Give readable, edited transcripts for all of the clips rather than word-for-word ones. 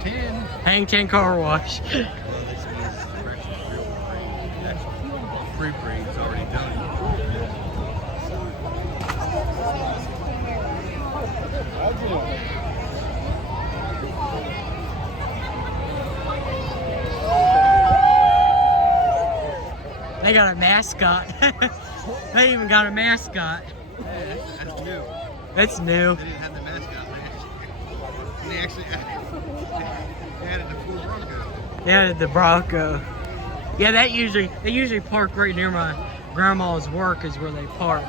10. Hang 10 car wash. Well, this means the correction is real free. That's free breed's already done. They got a mascot. They even got a mascot. Yeah, that's new. That's new. They didn't have the mascot last year. And they actually added the Ford Bronco. Yeah, the Bronco. Yeah, they usually park right near my grandma's work is where they park.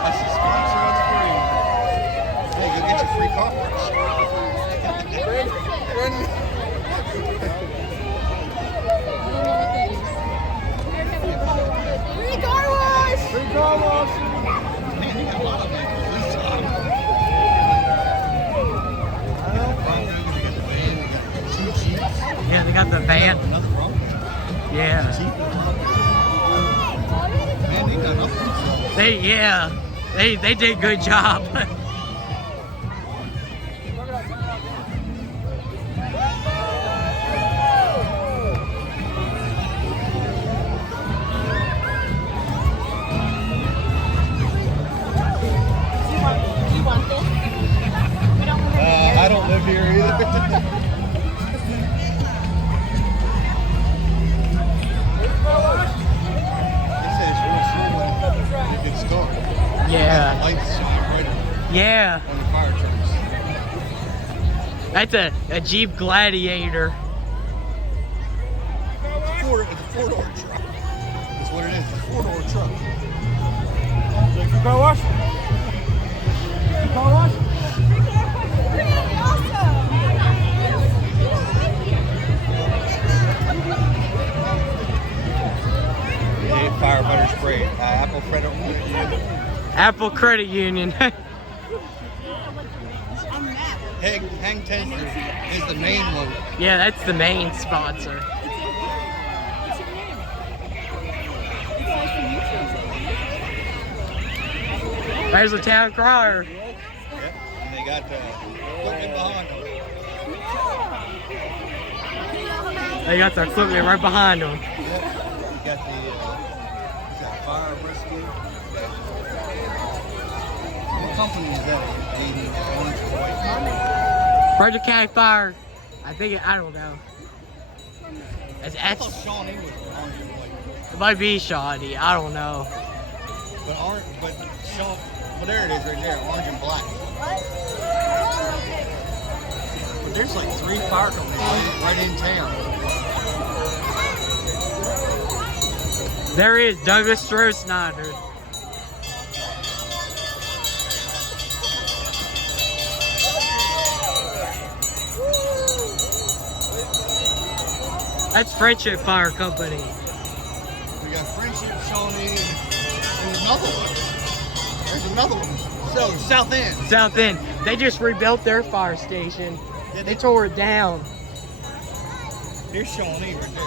That's the sponsor of the free. Hey, go get your free car wash. Free car wash! Free car wash. Man, you got a lot of vehicles this time. Yeah, they got the van. Another Bronco. Yeah. Man, they got nothing. They did a good job. I don't live here either. Yeah. Lights shine right Yeah. on the fire trucks. That's a Jeep Gladiator. It's a four-door truck. That's what it is. It's a four-door truck. Free car wash? Free car wash? Hey, Firefighters spray. Apple Credit Union. Apple Credit Union. Hang 10 is the main one. Yeah, that's the main sponsor. There's the town crier. Yep. And they got equipment behind them. They got the equipment right behind them. Yep. You got the fire rescue. What company is that? Orange or white? Frederick County Fire. I don't know. I thought Shawnee was orange and white. It might be shoddy. I don't know. But Shaw, well, there it is right there, orange and black. But there's like 3 fire companies right in town. There is Douglas Stroh-Snyder. That's Friendship Fire Company. We got Friendship, Shawnee, and there's another one. There's another one. So, South End. South End. They just rebuilt their fire station. Yeah, They tore it down. Here's Shawnee right there.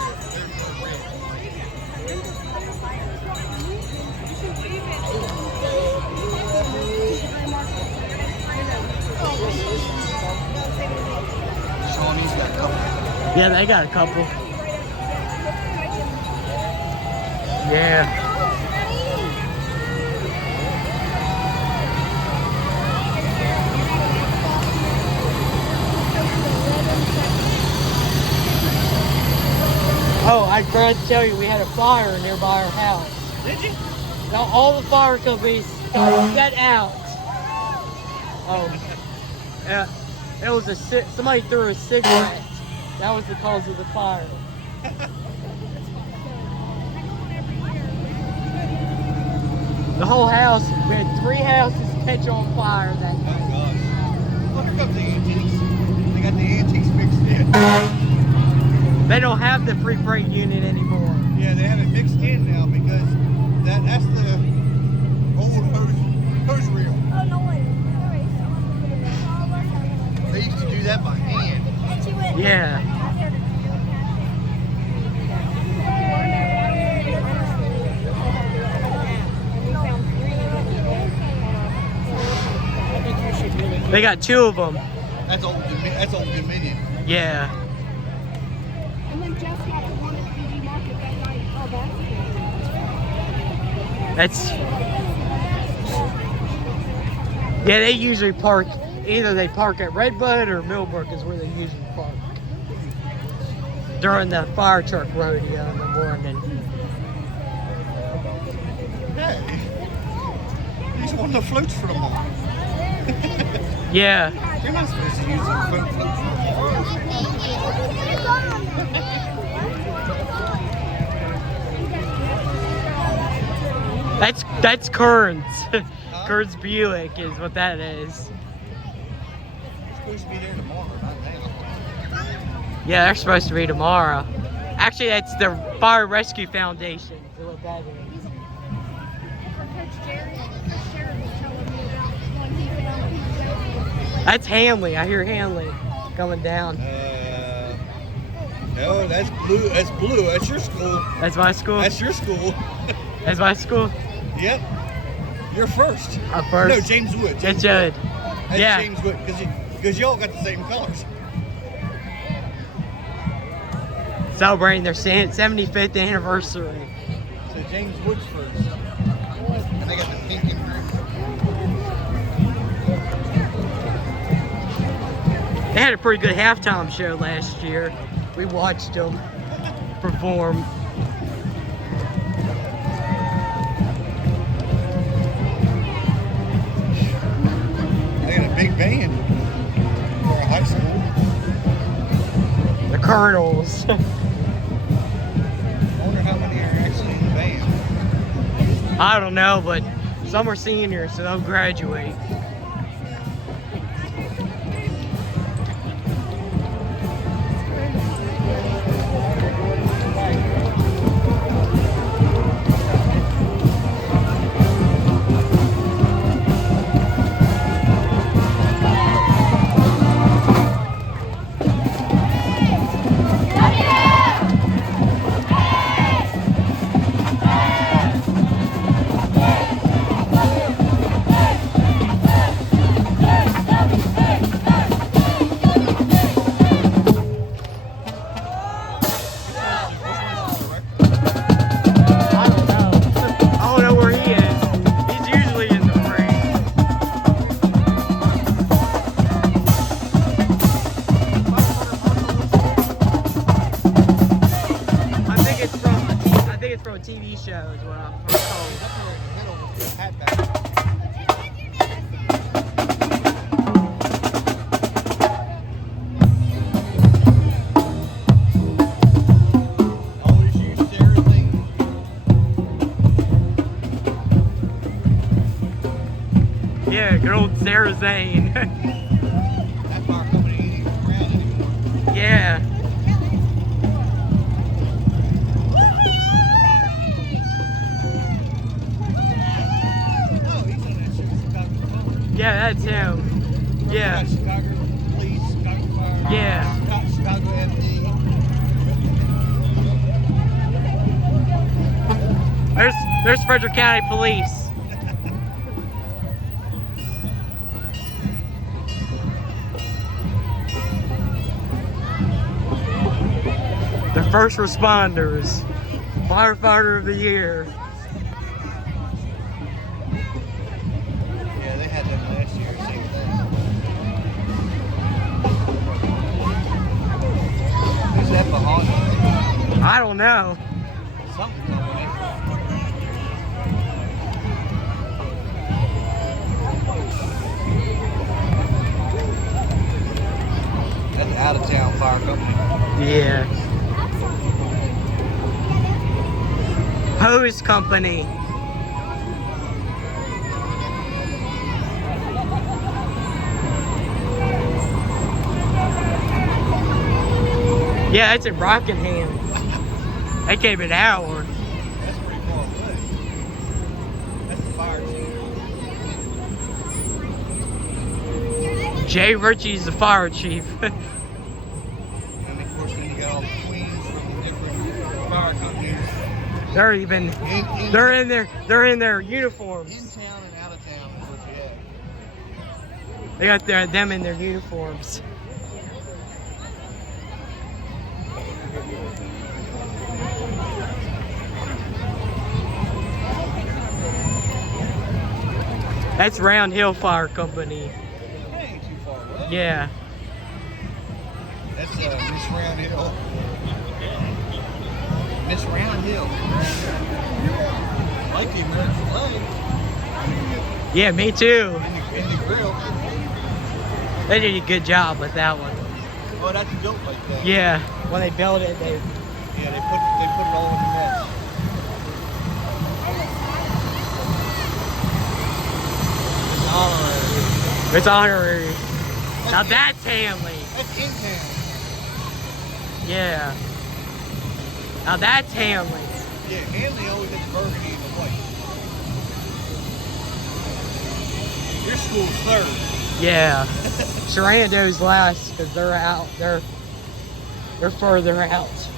Shawnee's got a couple. Yeah, they got a couple. Yeah. Oh, I forgot to tell you, we had a fire nearby our house. Did you? Now all the fire companies got set out. It was somebody threw a cigarette. That was the cause of the fire. The whole house, we had 3 houses catch on fire that Oh night. my gosh. Look at the antiques. They got the antiques mixed in. They don't have the free freight unit anymore. Yeah, they have it mixed in now because that's the old hose reel. They used to do that by hand. Yeah. They got 2 of them. That's Old Dominion. Yeah. And then Jeff got the one at PG Market that night. Oh, That's. Yeah, they usually park. Either they park at Redbud or Millbrook is where they usually park. During the fire truck rodeo in the morning. Hey, these won the floats for them all. Yeah. You're not supposed to use the floats for That's Kearns. Kearns Buick is what that is. It's supposed to be there tomorrow, not now. Yeah, they're supposed to be tomorrow. Actually, that's the Fire Rescue Foundation. Is what that is. Coach Jerry, Sheriff was telling me about one he found. That's Hanley. I hear Hanley coming down. No, that's blue. That's blue. That's your school. That's my school. That's your school. That's my school. Yep. You're first. I'm first. No, James Wood. That's Judd. That's Yeah. James Wood, because y'all got the same colors. Celebrating their 75th anniversary. So James Wood's first. And they got the pink and green. They had a pretty good halftime show last year. We watched them perform. They got a big band for a high school. The Colonels. I wonder how many are actually in the band. I don't know, but some are seniors, so they'll graduate. TV show is what I'm told. Always use Sarah Zane. Yeah, good old Sarah Zane. That fire company ain't even around anymore. Yeah. Yeah, that's him. Yeah. Chicago Police, Chicago Fire. Yeah. Chicago MD. There's Frederick County Police. The first responders. Firefighter of the Year. Yeah, they had them last year, same thing. Who's that behind them? I don't know. Something going on. That's an out-of-town fire company. Yeah. Hose Company. Yeah, it's in Rockingham. They came an hour. That's pretty far away. That's the fire chief. Jay Ritchie's the fire chief. And of course, then you got all the queens from the different fire companies. They're even they're in their uniforms. In town and out of town is what you have. They got them in their uniforms. That's Round Hill Fire Company. That ain't too far away. Yeah. That's Miss Round Hill. Miss Round Hill. I like the American flag Yeah, me too. in the grill. They did a good job with that one. Oh, that's built like that. Yeah, when they built it, they. Yeah, they put it all in the mesh. It's honorary. Now that's Hanley. That's in town. Yeah. Now that's Hanley. Yeah, Hanley always has burgundy and the white. Your school's third. Yeah. Sharando's last because they're out. They're further out. So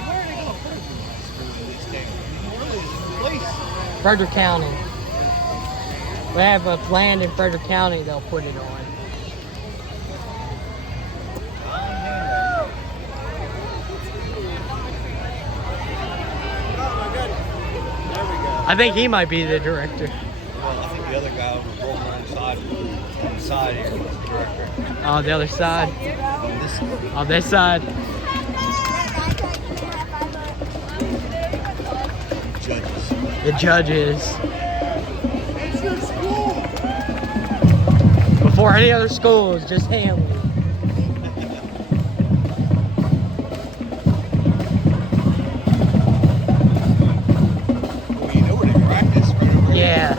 where are they going to put it in that school in this town? I mean, really, it's a place. Frederick County. We have a land in Frederick County they'll put it on. I think he might be the director. Well, I think the other guy was rolling on the side here was the director. Oh, the other side. This On this side. judges. The judges. Before any other school, it's just Hanley. Well, you know where they practice, right over there. Yeah.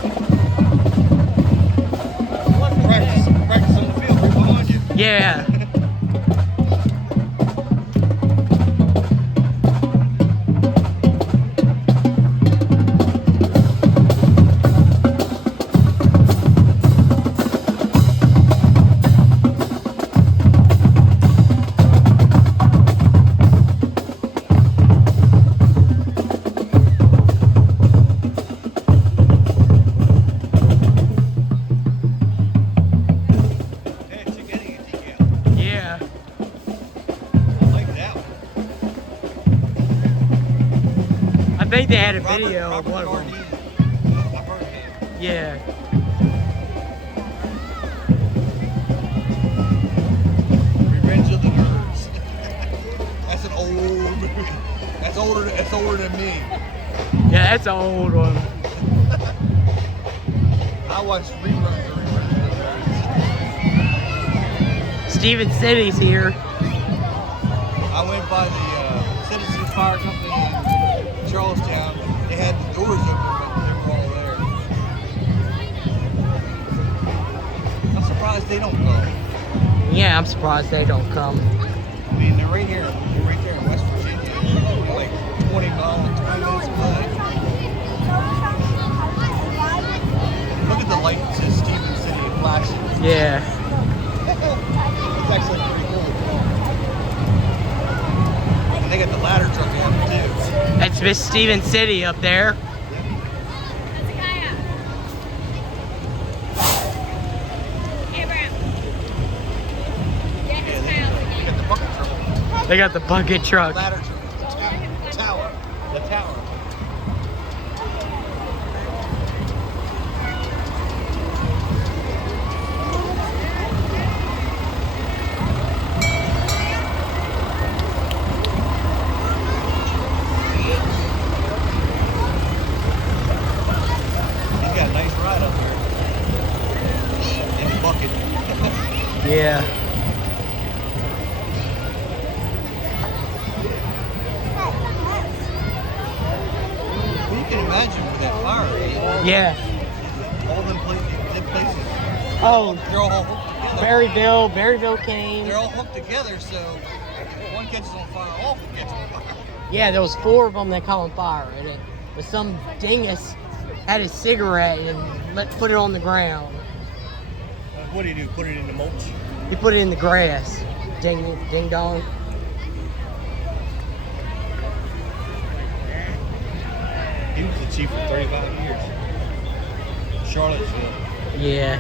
Practice on the field right behind you. Yeah. Hey, it took any antique out. Yeah. I like that one. I think they had a Robert- video of Robert one of them. Garnier. I've heard of him. Yeah. Revenge of the Nerds. That's an old movie. That's older than me. Yeah, that's an old one. I watched reruns of Revenge of the Nerds. Steven City's here. I went by the Citizens Fire Company in Charlestown. They had the doors open, but they were all there. I'm surprised they don't go. Yeah, I'm surprised they don't come. I mean, they're right here. They're right there in West Virginia. They're like 20 minutes away. Look at the light that says Steven City flashing. Yeah. It's actually pretty cool. And they got the ladder truck on it too. That's Miss Steven City up there. They got the bucket truck. They got the bucket truck. Ladder truck. The tower. The tower. He's got a nice ride up here. In the bucket. Yeah. You can imagine with that fire, Yeah. all them places, Oh, they're all hooked together. Berryville came. They're all hooked together, so if one catches on fire, all of them catch on fire. Yeah, there was 4 of them that caught on fire in it. But some dingus had his cigarette and put it on the ground. What do? Put it in the mulch? He put it in the grass. Ding dong. He was the chief for 35 years. Charlottesville. Yeah.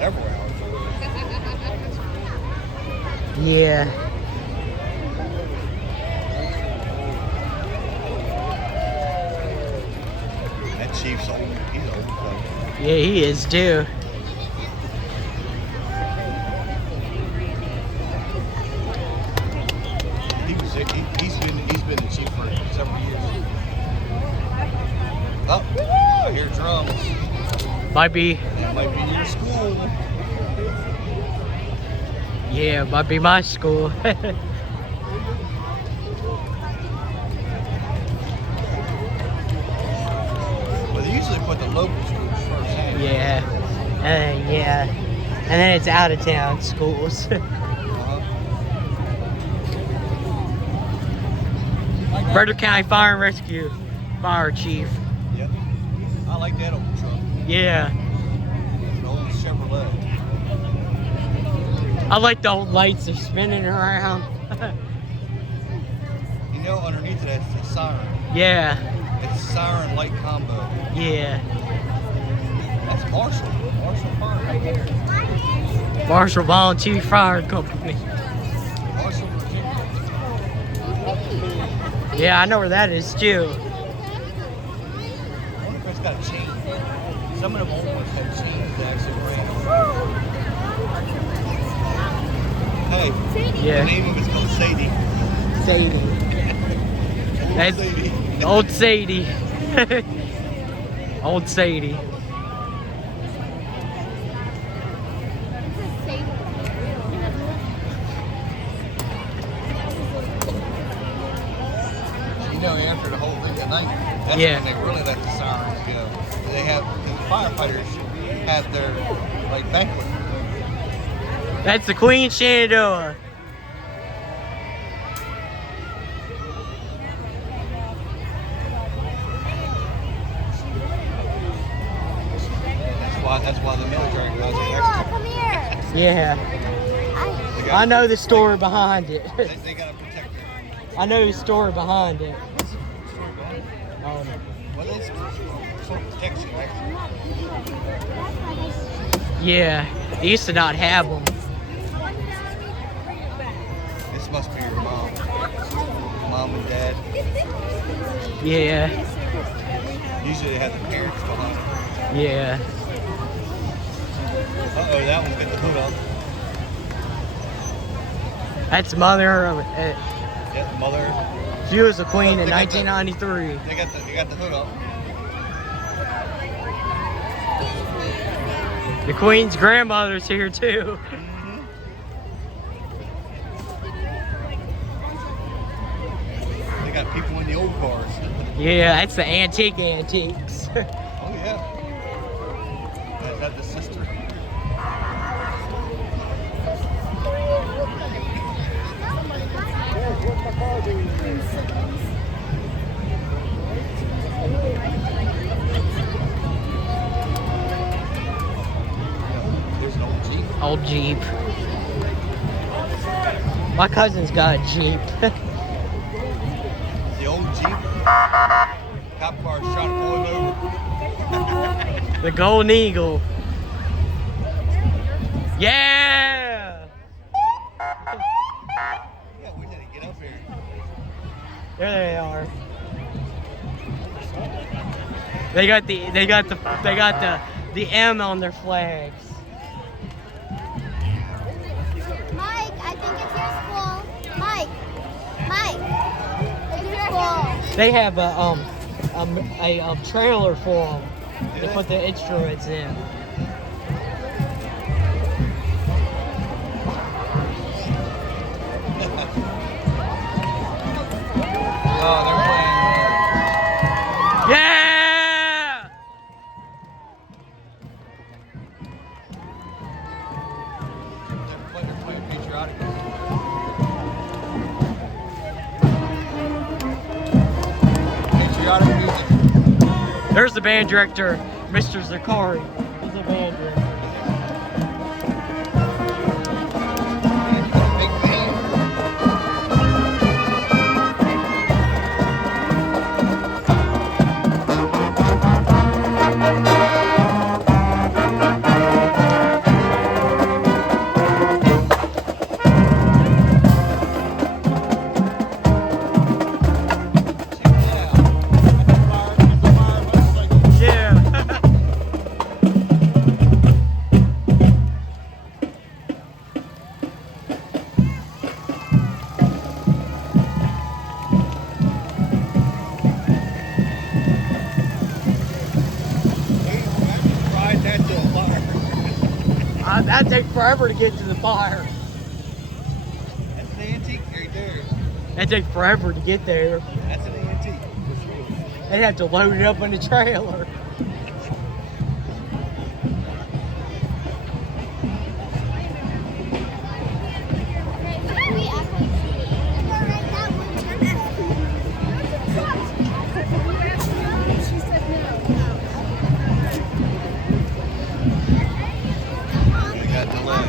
several hours. Yeah. That chief's old. He's old. So. Yeah, he is too. He's been the chief for several years. Oh, I hear drums. Might be. Might be your school. Yeah, might be my school. Well, they usually put the local schools first. Yeah. Yeah. And then it's out of town schools. Frederick County Fire and Rescue Fire Chief. Yep. I like that old truck. Yeah. An old Chevrolet. I like the old lights are spinning around. You know, underneath it, it's a siren. Yeah. It's a siren light combo. Yeah. That's Marshall. Marshall Fire. Marshall Volunteer Fire Company. Marshall, Virginia. Yeah, I know where that is too. I wonder if it's got a chain. Some of them old ones have chains that actually ran. Hey, Yeah. the name of it's called Sadie. Sadie. That's Sadie. Old Sadie. Old Sadie. You know, after the whole thing at night, that's Yeah. when they really let the sirens go. They have, the firefighters have their, like, banquet. That's the Queen Shenandoah. That's why the military guys are Come here. Yeah. extra. I know the story behind it. They gotta protect her. I know the story behind it. Oh, Well, it's for protection, right? yeah. They used to not have them. This must be your mom. Mom and dad. Yeah. Usually they have the parents behind them. Yeah. Uh-oh, that one's got the hood up. That's mother. Yeah, the mother. She was a queen in They got the- 1993. They got the hood up. The queen's grandmother's here too. They got people in the old cars. Yeah, that's the antiques. Oh yeah. Is that the sister? There's an old Jeep. Old Jeep. My cousin's got a Jeep. The old Jeep. Cop car shot a boy over. The Golden Eagle. Yeah! Yeah, we didn't get up here. There they are. They got the M on their flags. Mike, I think it's your school. Mike, it's your school. They have a trailer for them Do to they? put the instruments in. Oh, they're playing. Yeah! They're playing patriotic. Patriotic music. There's the band director, Mr. Zakari. He's the band director. Big band. That'd take forever to get to the fire. That's an antique right there. That'd take forever to get there. That's an antique. For sure. They'd have to load it up in the trailer.